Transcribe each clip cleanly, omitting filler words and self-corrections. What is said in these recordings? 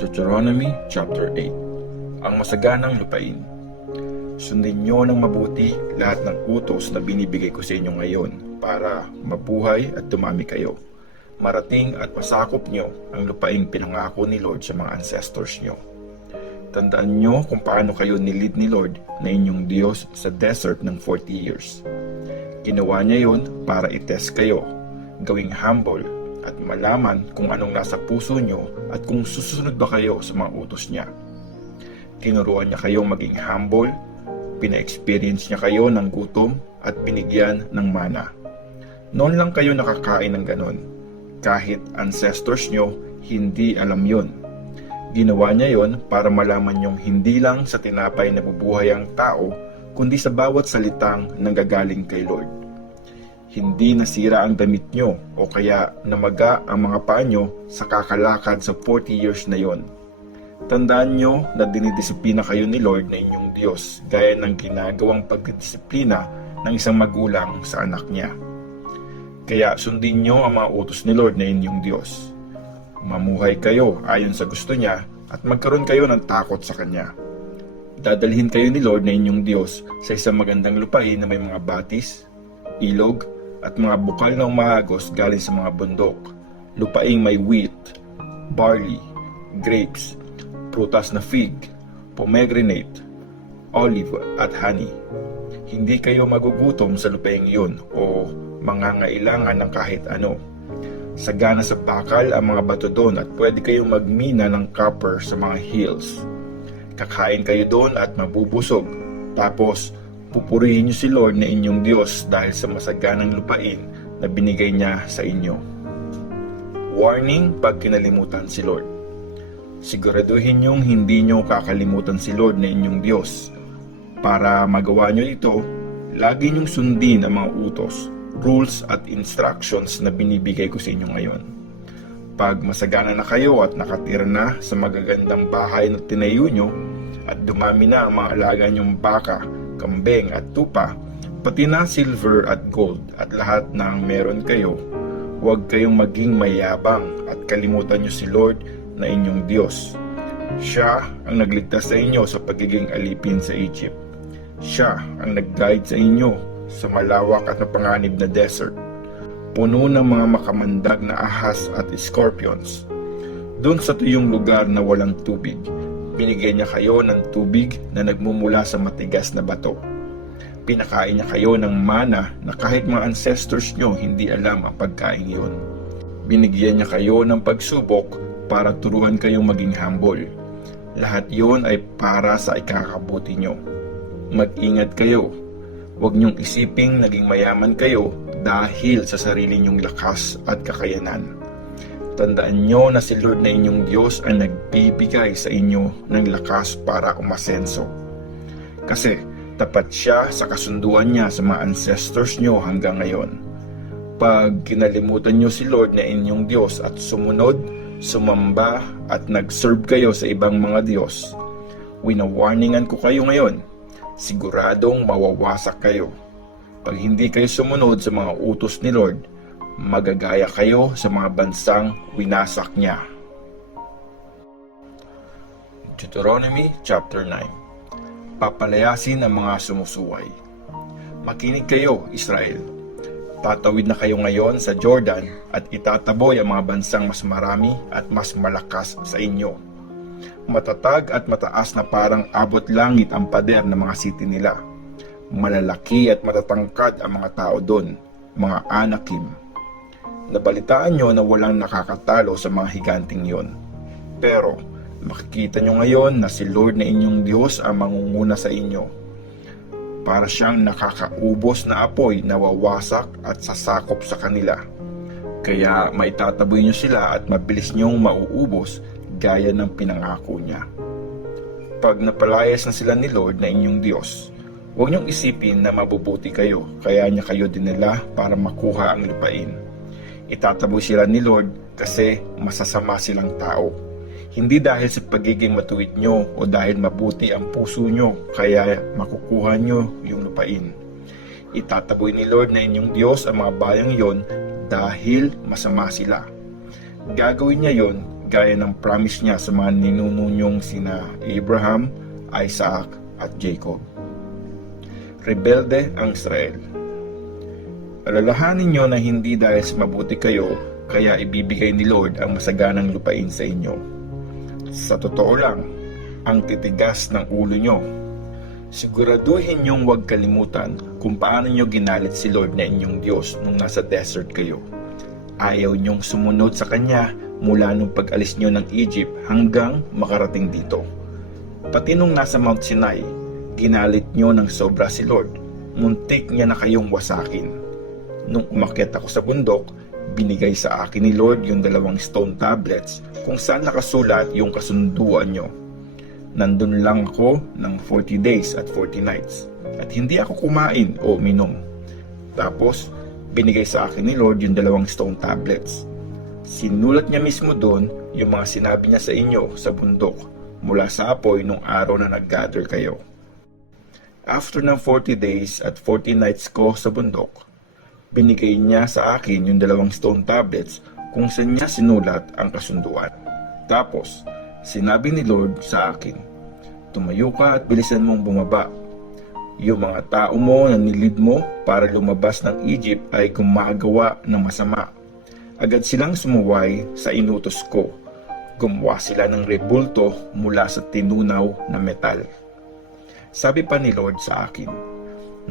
Deuteronomy chapter 8. Ang masaganang lupain. Sundin niyo ng mabuti lahat ng utos na binibigay ko sa inyo ngayon para mabuhay at dumami kayo. Marating at masakop niyo ang lupaing pinangako ni Lord sa mga ancestors niyo. Tandaan niyo kung paano kayo nilid ni Lord na inyong Diyos sa desert ng 40 years. Ginawa niya yon para itest kayo, gawing humble at malaman kung anong nasa puso nyo at kung susunod ba kayo sa mga utos niya. Tinuruan niya kayong maging humble, pina-experience niya kayo ng gutom at binigyan ng mana. Noon lang kayo nakakain ng ganon. Kahit ancestors nyo, hindi alam yon. Ginawa niya yon para malaman nyong hindi lang sa tinapay nabubuhay ang tao, kundi sa bawat salitang nanggagaling kay Lord. Hindi nasira ang damit nyo o kaya namaga ang mga paa nyo sa kakalakad sa 40 years na yon. Tandaan nyo na dinidisiplina kayo ni Lord na inyong Diyos gaya ng ginagawang pagdidisiplina ng isang magulang sa anak niya. Kaya sundin nyo ang mga utos ni Lord na inyong Diyos. Mamuhay kayo ayon sa gusto niya at magkaroon kayo ng takot sa Kanya. Dadalhin kayo ni Lord na inyong Diyos sa isang magandang lupain na may mga batis, ilog, at mga bukal ng mahagos galing sa mga bundok, lupaing may wheat, barley, grapes, prutas na fig, pomegranate, olive at honey. Hindi kayo magugutom sa lupaing iyon o mangangailangan ng kahit ano. Sagana sa bakal ang mga bato doon at pwede kayong magmina ng copper sa mga hills. Kakain kayo doon at mabubusog, tapos pupurihin niyo si Lord na inyong Diyos dahil sa masaganang lupain na binigay niya sa inyo. Warning pag kinalimutan si Lord. Siguraduhin niyong hindi niyo kakalimutan si Lord na inyong Diyos. Para magawa niyo ito, lagi niyong sundin ang mga utos, rules at instructions na binibigay ko sa inyo ngayon. Pag masagana na kayo at nakatira na sa magagandang bahay na tinayo niyo at dumami na ang mga alaga niyong baka, kambing at tupa, pati na silver at gold at lahat ng meron kayo, huwag kayong maging mayabang at kalimutan niyo si Lord na inyong Diyos. Siya ang nagligtas sa inyo sa pagiging alipin sa Egypt. Siya ang nag-guide sa inyo sa malawak at napanganib na desert, puno ng mga makamandag na ahas at scorpions. Doon sa tuyong lugar na walang tubig, binigyan niya kayo ng tubig na nagmumula sa matigas na bato. Pinakain niya kayo ng mana na kahit mga ancestors niyo hindi alam ang pagkain iyon. Binigyan niya kayo ng pagsubok para turuan kayong maging humble. Lahat iyon ay para sa ikakabuti niyo. Mag-ingat kayo. Huwag niyong isiping naging mayaman kayo dahil sa sarili niyong lakas at kakayanan. Tandaan niyo na si Lord na inyong Diyos ang nagbibigay sa inyo ng lakas para umasenso. Kasi tapat siya sa kasunduan niya sa mga ancestors niyo hanggang ngayon. Pag kinalimutan niyo si Lord na inyong Diyos at sumunod, sumamba at nag-serve kayo sa ibang mga Diyos, winawarningan ko kayo ngayon, siguradong mawawasak kayo. Pag hindi kayo sumunod sa mga utos ni Lord, magagaya kayo sa mga bansang winasak niya. Deuteronomy chapter 9. Papalayasin ang mga sumusuway. Makinig kayo, Israel. Tatawid na kayo ngayon sa Jordan at itataboy ang mga bansang mas marami at mas malakas sa inyo. Matatag at mataas na parang abot langit ang pader ng mga city nila. Malalaki at matatangkad ang mga tao doon, mga Anakim. Nabalitaan nyo na walang nakakatalo sa mga higanting yon. Pero makikita nyo ngayon na si Lord na inyong Diyos ang mangunguna sa inyo. Para siyang nakakaubos na apoy na wawasak at sasakop sa kanila. Kaya maitataboy nyo sila at mabilis nyong mauubos gaya ng pinangako niya. Pag napalayas na sila ni Lord na inyong Diyos, huwag nyong isipin na mabubuti kayo, kaya niya kayo dinala para makuha ang lupain. Itataboy sila ni Lord kasi masasama silang tao. Hindi dahil sa pagiging matuwid nyo o dahil mabuti ang puso nyo kaya makukuha nyo yung lupain. Itataboy ni Lord na inyong Diyos ang mga bayang yon dahil masama sila. Gagawin niya yon gaya ng promise niya sa mga ninuno niyong sina Abraham, Isaac at Jacob. Rebelde ang Israel. Alalahanin niyo na hindi dahil sa mabuti kayo kaya ibibigay ni Lord ang masaganang lupain sa inyo. Sa totoo lang, ang titigas ng ulo nyo. Siguraduhin niyong huwag kalimutan kung paano niyo ginalit si Lord na inyong Diyos nung nasa desert kayo. Ayaw niyong sumunod sa Kanya mula nung pag-alis niyo ng Egypt hanggang makarating dito. Pati nung nasa Mount Sinai, ginalit niyo ng sobra si Lord. Muntik niya na kayong wasakin. Nung umakyat ako sa bundok, binigay sa akin ni Lord yung 2 stone tablets kung saan nakasulat yung kasunduan nyo. Nandun lang ako ng 40 days at 40 nights at hindi ako kumain o minom. Tapos, binigay sa akin ni Lord yung 2 stone tablets. Sinulat niya mismo doon yung mga sinabi niya sa inyo sa bundok mula sa apoy nung araw na nag-gather kayo. After ng 40 days at 40 nights ko sa bundok, binigay niya sa akin yung 2 stone tablets kung saan niya sinulat ang kasunduan. Tapos, sinabi ni Lord sa akin, tumayo ka at bilisan mong bumaba. Yung mga tao mo na nilid mo para lumabas ng Egypt ay gumagawa ng masama. Agad silang sumuway sa inutos ko. Gumawa sila ng rebulto mula sa tinunaw na metal. Sabi pa ni Lord sa akin,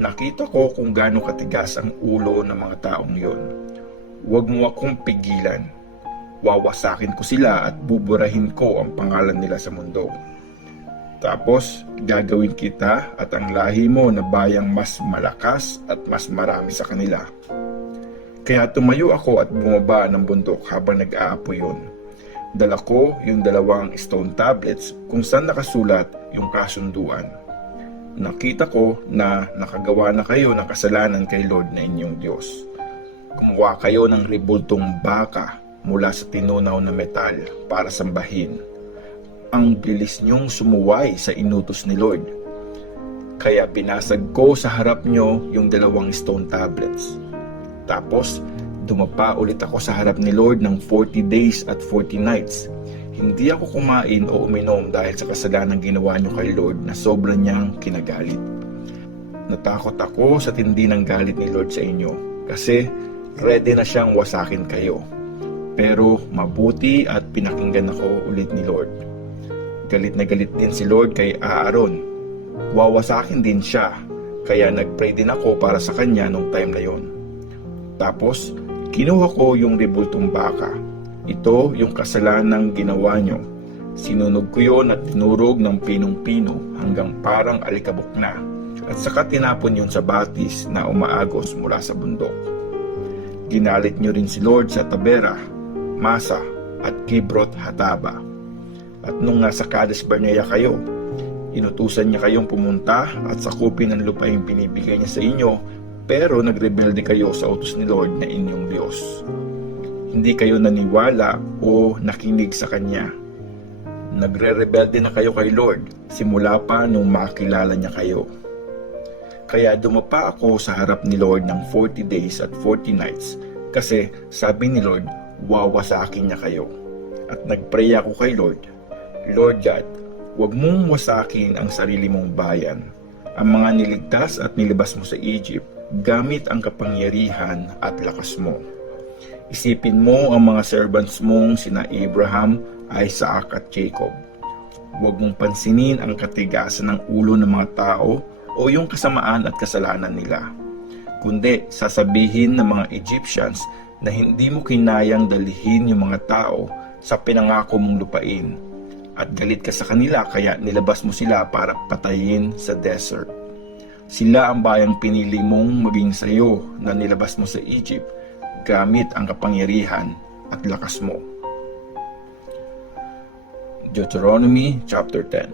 nakita ko kung gaano katigas ang ulo ng mga taong yon. Huwag mo akong pigilan. Wawasakin ko sila at buburahin ko ang pangalan nila sa mundo. Tapos, gagawin kita at ang lahi mo na bayang mas malakas at mas marami sa kanila. Kaya tumayo ako at bumaba ng bundok habang nag-aapoy yun. Dala ko yung 2 stone tablets kung saan nakasulat yung kasunduan. Nakita ko na nakagawa na kayo ng kasalanan kay Lord na inyong Diyos. Gumawa kayo ng rebultong baka mula sa tinunaw na metal para sambahin. Ang bilis niyong sumuway sa inutos ni Lord. Kaya binasag ko sa harap niyo yung 2 stone tablets. Tapos, dumapa ulit ako sa harap ni Lord ng 40 days at 40 nights. Hindi ako kumain o uminom dahil sa kasalanan ginawa niyo kay Lord na sobra niyang kinagalit. Natakot ako sa tindi ng galit ni Lord sa inyo kasi ready na siyang wasakin kayo. Pero mabuti at pinakinggan ako ulit ni Lord. Galit na galit din si Lord kay Aaron. Wawasakin din siya, kaya nagpray din ako para sa kanya nung time na yon. Tapos, kinuha ko yung rebultong baka. Ito yung kasalanang ginawa nyo. Sinunog ko yon at tinurog ng pinong-pino hanggang parang alikabok na. At saka tinapon yun sa batis na umaagos mula sa bundok. Ginalit nyo rin si Lord sa Tabera, Masa at Kibrot Hataba. At nung nasa Kadesh Barnea kayo, inutusan niya kayong pumunta at sakupin ang lupaing binibigay niya sa inyo, pero nagrebelde kayo sa utos ni Lord na inyong Diyos. Hindi kayo naniwala o nakinig sa Kanya. Nagre-rebelde na kayo kay Lord simula pa nung makilala niya kayo. Kaya dumapa ako sa harap ni Lord ng 40 days at 40 nights kasi sabi ni Lord, wawasakin niya kayo. At nagpray ako kay Lord, Lord God, huwag mong wasakin ang sarili mong bayan, ang mga niligtas at nilabas mo sa Egypt, gamit ang kapangyarihan at lakas mo. Isipin mo ang mga servants mong sina Abraham, Isaac at Jacob. Huwag mong pansinin ang katigasan ng ulo ng mga tao o yung kasamaan at kasalanan nila, kundi sasabihin ng mga Egyptians na hindi mo kinayang dalhin yung mga tao sa pinangako mong lupain at galit ka sa kanila kaya nilabas mo sila para patayin sa desert. Sila ang bayang pinili mong maging sayo na nilabas mo sa Egypt gamit ang kapangyarihan at lakas mo. Deuteronomy chapter 10.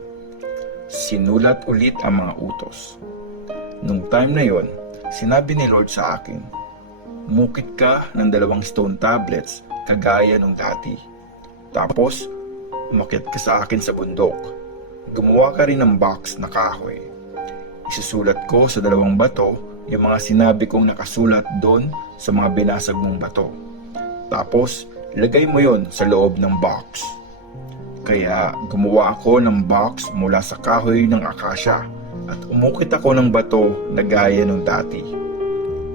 Sinulat ulit ang mga utos. Nung time na yon, sinabi ni Lord sa akin, mukit ka ng 2 stone tablets kagaya nung dati. Tapos, umakyat ka sa akin sa bundok. Gumawa ka rin ng box na kahoy. Isusulat ko sa 2 bato yung mga sinabi kong nakasulat doon sa mga binasag mong bato. Tapos, lagay mo yon sa loob ng box. Kaya gumawa ako ng box mula sa kahoy ng akasya at umukit ako ng bato na gaya ng dati.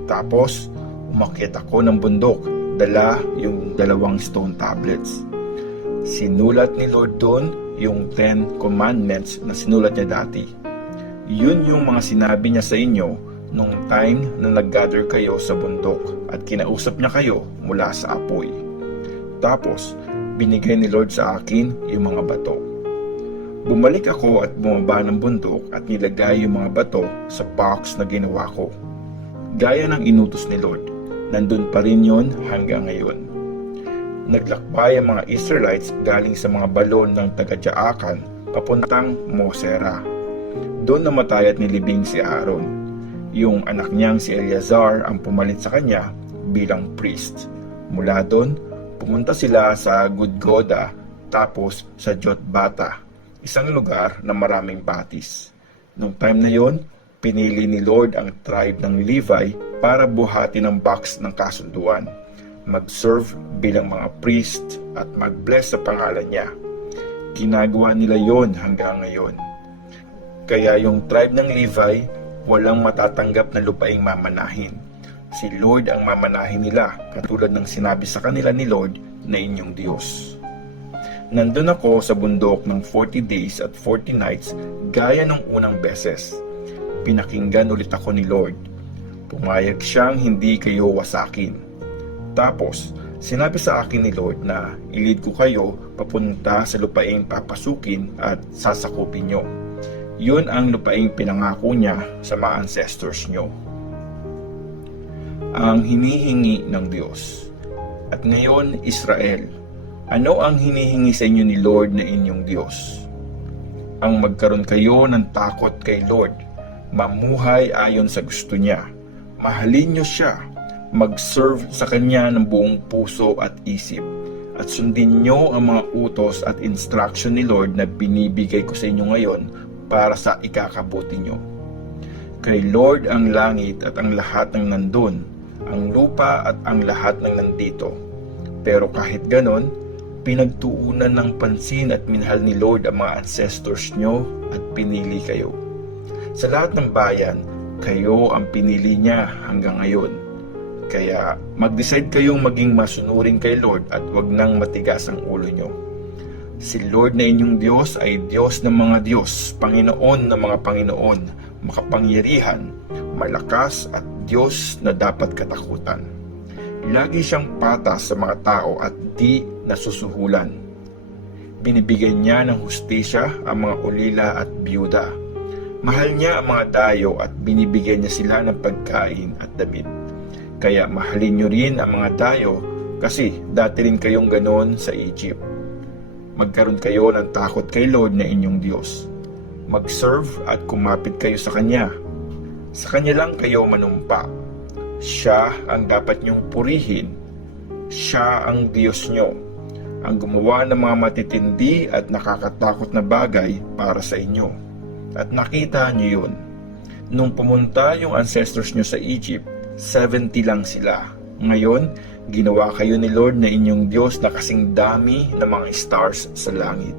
Tapos, umakyat ako ng bundok, dala yung 2 stone tablets. Sinulat ni Lord doon yung 10 commandments na sinulat niya dati. Yun yung mga sinabi niya sa inyo nung time na nag-gather kayo sa bundok at kinausap niya kayo mula sa apoy. Tapos, binigay ni Lord sa akin yung mga bato. Bumalik ako at bumaba ng bundok at nilagay yung mga bato sa box na ginawa ko. Gaya ng inutos ni Lord, nandun pa rin yon hanggang ngayon. Naglakbay ang mga Israelites galing sa mga balon ng taga-Jaakan papuntang Mosera. Doon namatay at nilibing si Aaron. Yung anak niyang si Eleazar ang pumalit sa kanya bilang priest. Mula doon, pumunta sila sa Gudgoda tapos sa Jotbata, isang lugar na maraming batis. Noong time na yon, pinili ni Lord ang tribe ng Levi para buhatin ang box ng kasunduan, mag-serve bilang mga priest at mag-bless sa pangalan niya. Ginagawa nila yon hanggang ngayon. Kaya yung tribe ng Levi, walang matatanggap na lupaing mamanahin. Si Lord ang mamanahin nila, katulad ng sinabi sa kanila ni Lord na inyong Diyos. Nandun ako sa bundok ng 40 days at 40 nights gaya ng unang beses. Pinakinggan ulit ako ni Lord. Pumayag siyang hindi kayo wasakin. Tapos, sinabi sa akin ni Lord na ilid ko kayo papunta sa lupaing papasukin at sasakupin nyo. Yun ang lupaing pinangako niya sa mga ancestors nyo. Ang hinihingi ng Diyos. At ngayon, Israel, ano ang hinihingi sa inyo ni Lord na inyong Diyos? Ang magkaroon kayo ng takot kay Lord, mamuhay ayon sa gusto niya, mahalin niyo siya, mag-serve sa kanya ng buong puso at isip, at sundin niyo ang mga utos at instruction ni Lord na binibigay ko sa inyo ngayon para sa ikakabuti niyo. Kay Lord ang langit at ang lahat ng nandun, ang lupa at ang lahat ng nandito. Pero kahit ganon, pinagtuunan ng pansin at minahal ni Lord ang mga ancestors nyo at pinili kayo. Sa lahat ng bayan, kayo ang pinili niya hanggang ngayon. Kaya mag-decide kayong maging masunurin kay Lord at wag nang matigas ang ulo nyo. Si Lord na inyong Diyos ay Diyos ng mga Diyos, Panginoon ng mga Panginoon, makapangyarihan, malakas at Diyos na dapat katakutan. Lagi siyang patas sa mga tao at di nasusuhulan. Binibigyan niya ng hustisya ang mga ulila at biyuda. Mahal niya ang mga dayo at binibigyan niya sila ng pagkain at damit. Kaya mahalin niyo rin ang mga dayo kasi dati rin kayong ganoon sa Egypt. Magkaroon kayo ng takot kay Lord na inyong Diyos. Mag-serve at kumapit kayo sa Kanya. Sa Kanya lang kayo manumpa. Siya ang dapat niyong purihin. Siya ang Diyos niyo, ang gumawa ng mga matitindi at nakakatakot na bagay para sa inyo. At nakita niyo yun. Nung pumunta yung ancestors niyo sa Egypt, 70 lang sila. Ngayon, ginawa kayo ni Lord na inyong Diyos na kasing dami ng mga stars sa langit.